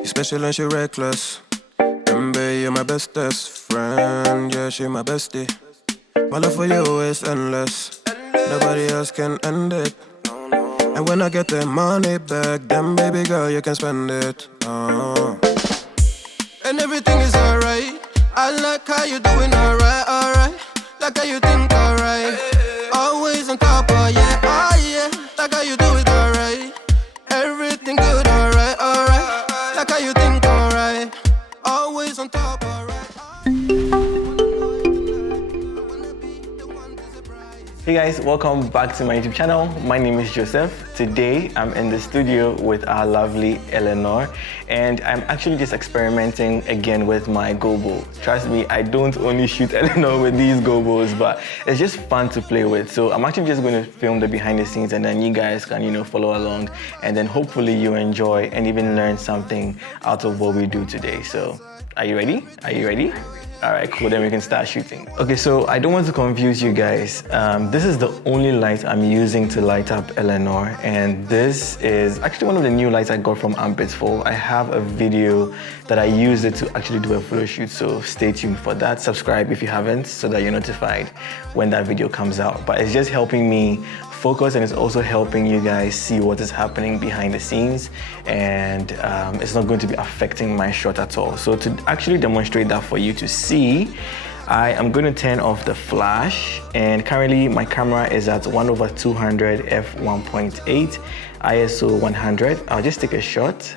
You special and she reckless. Baby, you're my bestest friend. Yeah, she my bestie. My love for you is endless. Nobody else can end it. And when I get the money back, then baby girl, you can spend it. And everything is alright. I like how you doing alright, alright. Like how you think alright. Always on top, oh yeah, oh yeah. Like how you do it alright. Everything good, alright, alright. Like how you think alright. Always on top, alright. Hey guys, welcome back to my YouTube channel. My name is Joseph. Today I'm in the studio with our lovely Eleanor, and I'm actually just experimenting again with my gobo. Trust me, I don't only shoot Eleanor with these gobos, but it's just fun to play with. So I'm actually just going to film the behind the scenes, and then you guys can, follow along, and then hopefully you enjoy and even learn something out of what we do today. So are you ready? Are you ready? All right, cool, then we can start shooting. Okay, so I don't want to confuse you guys. This is the only light I'm using to light up Eleanor, and this is actually one of the new lights I got from Armpits for. I have a video that I used it to actually do a photo shoot, so stay tuned for that. Subscribe if you haven't, so that you're notified when that video comes out. But it's just helping me focus, and it's also helping you guys see what is happening behind the scenes, and it's not going to be affecting my shot at all. So to actually demonstrate that for you to see, I am going to turn off the flash, and currently my camera is at 1/200 f1.8 ISO 100. I'll just take a shot.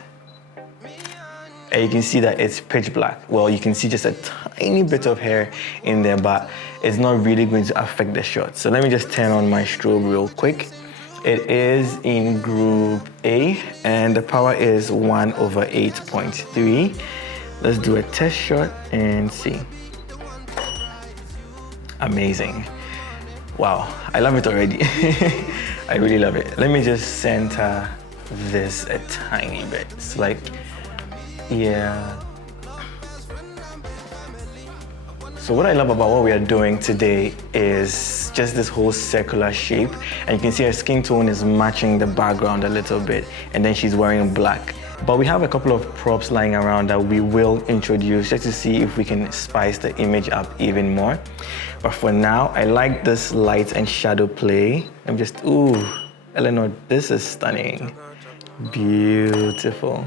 And you can see that it's pitch black. Well, you can see just a tiny bit of hair in there, but it's not really going to affect the shot. So let me just turn on my strobe real quick. It is in group A, and the power is 1/8.3. Let's do a test shot and see. Amazing. Wow, I love it already. I really love it. Let me just center this a tiny bit. It's like, yeah. So what I love about what we are doing today is just this whole circular shape, and you can see her skin tone is matching the background a little bit, and then she's wearing black. But we have a couple of props lying around that we will introduce just to see if we can spice the image up even more. But for now, I like this light and shadow play. I'm just, ooh, Eleanor, this is stunning. Beautiful.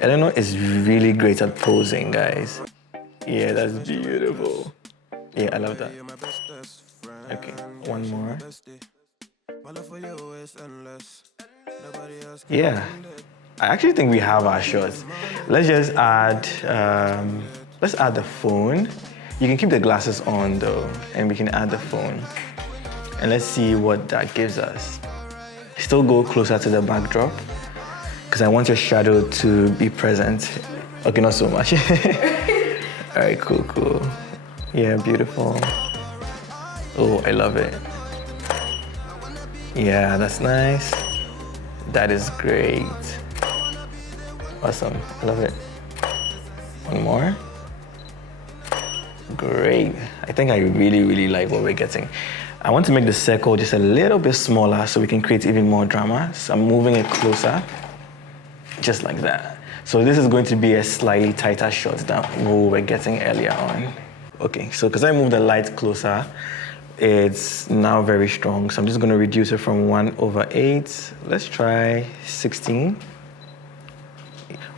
Eleanor is really great at posing, guys. Yeah, that's beautiful. Yeah, I love that. Okay, one more. Yeah, I actually think we have our shots. Let's just add, let's add the phone. You can keep the glasses on though, and we can add the phone. And let's see what that gives us. Still go closer to the backdrop, because I want your shadow to be present. Okay, not so much. All right, cool, cool. Yeah, beautiful. Oh, I love it. Yeah, that's nice. That is great. Awesome, I love it. One more. Great. I think I really, really like what we're getting. I want to make the circle just a little bit smaller so we can create even more drama. So I'm moving it closer, just like that. So this is going to be a slightly tighter shot than what we were getting earlier on. Okay, so because I moved the light closer, it's now very strong. So I'm just going to reduce it from 1/8. Let's try 16.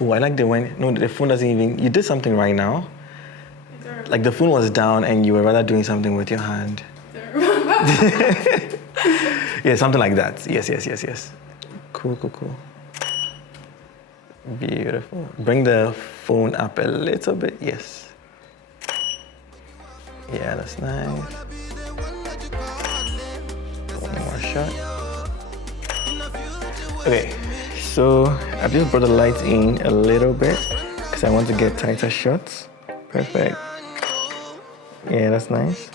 Oh, I like the one. No, the phone doesn't even. You did something right now. Like the phone was down and you were rather doing something with your hand. Yeah, something like that. Yes, yes, yes, yes. Cool, cool, cool. Beautiful. Bring the phone up a little bit. Yes. Yeah, that's nice. One more shot. Okay, so I've just brought the light in a little bit because I want to get tighter shots. Perfect. Yeah, that's nice.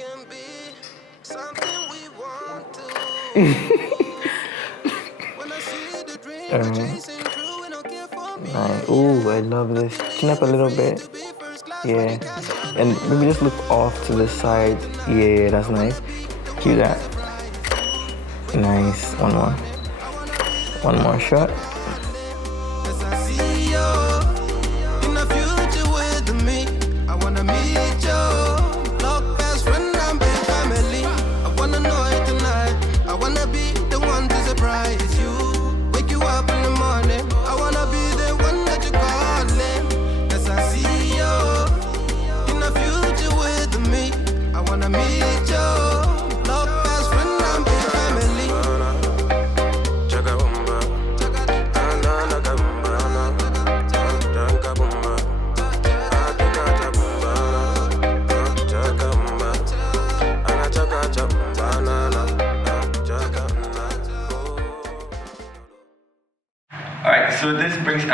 Nice. Ooh, I love this. Chin up a little bit. Yeah. And maybe just look off to the side. Yeah, that's nice. Cue that. Nice. One more shot.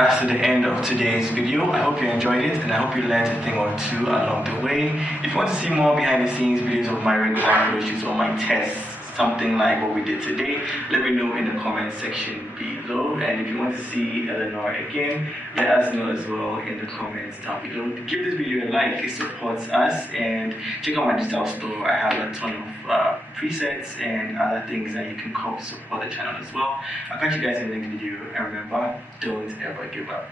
us to the end of today's video. I hope you enjoyed it and I hope you learned a thing or two along the way. If you want to see more behind the scenes videos of my regular photo shoots or my tests, something like what we did today, let me know in the comment section below. And if you want to see Eleanor again, let us know as well in the comments down below. Give this video a like, it supports us, and check out my digital store. I have a ton of presets and other things that you can copy to support the channel as well. I'll catch you guys in the next video, and remember, don't ever give up.